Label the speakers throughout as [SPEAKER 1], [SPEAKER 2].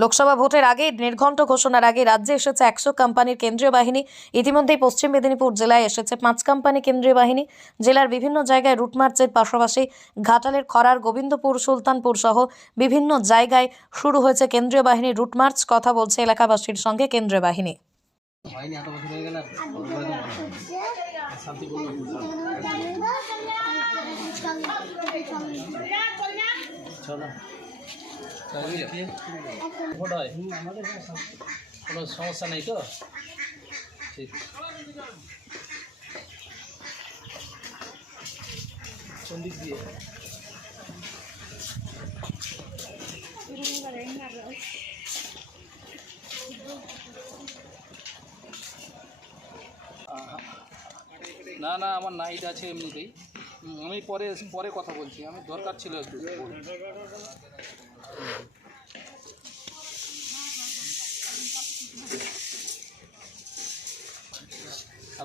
[SPEAKER 1] লোকসভা ভোটের আগে নির্ঘণ্ট ঘোষণার আগে রাজ্যে এসেছে একশো কোম্পানির কেন্দ্রীয় বাহিনী। ইতিমধ্যেই পশ্চিম মেদিনীপুর জেলায় এসেছে পাঁচ কোম্পানি কেন্দ্রীয় বাহিনী। জেলার বিভিন্ন জায়গায় রুট মার্চের পাশাপাশি ঘাটালের খরার গোবিন্দপুর সুলতানপুর সহ বিভিন্ন জায়গায় শুরু হয়েছে কেন্দ্রীয় বাহিনীর রুট মার্চ কথা বলছে এলাকাবাসীর সঙ্গে কেন্দ্রীয় বাহিনী।
[SPEAKER 2] হয়নি এত বছর হয়ে গেল। শান্তিপূর্ণ কোনো সমস্যা নেই তো? ঠিক। দিয়ে। না না, আমার নাইট আছে এমনিতেই। আমি পরে পরে কথা বলছি। আমি দরকার ছিল একটু।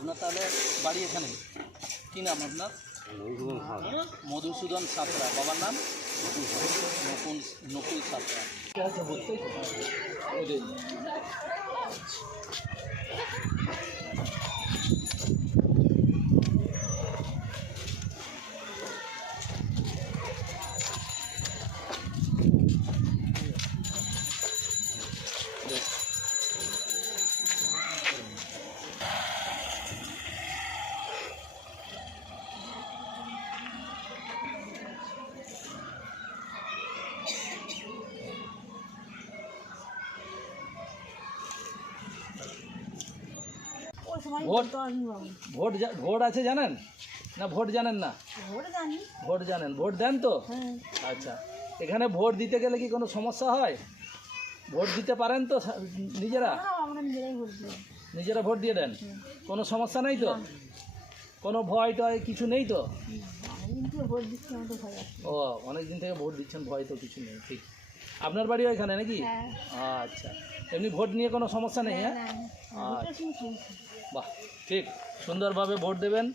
[SPEAKER 2] আপনার তাহলে বাড়ি এখানে? কি নাম আপনার? মধুসূদন সাঁতরা। বাবার নাম? নকুল নকুল সাঁতরা। ওদের ভোট ভোট ভোট আছে জানেন? না ভোট জানেন না? ভোট জানেন। ভোট দেন তো? আচ্ছা। এখানে ভোট দিতে গেলে কি কোনো সমস্যা হয়? ভোট দিতে পারেন তো নিজেরা? নিজেরা ভোট দিয়ে দেন? কোনো সমস্যা নেই তো? কোনো ভয় টয় কিছু নেই তো? ও অনেক দিন থেকে ভোট দিচ্ছেন ভয় তো কিছু নেই ঠিক। আপনার বাড়িও এখানে নাকি? আচ্ছা। এমনি ভোট নিয়ে কোনো সমস্যা নেই হ্যাঁ? আচ্ছা। বাহ ঠিক। সুন্দরভাবে ভোট দেবেন।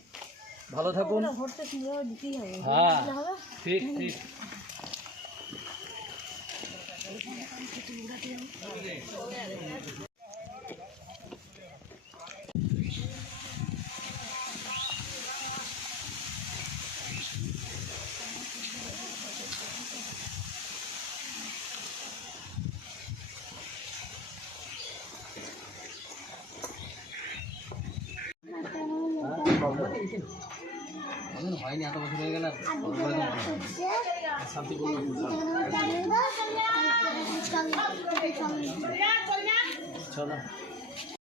[SPEAKER 2] ভালো থাকুন। হ্যাঁ ঠিক ঠিক। হয়নি এত বছর হয়ে গেল আর খবর করে তো না। শান্তিপূর্ণ প্রচার। চলো।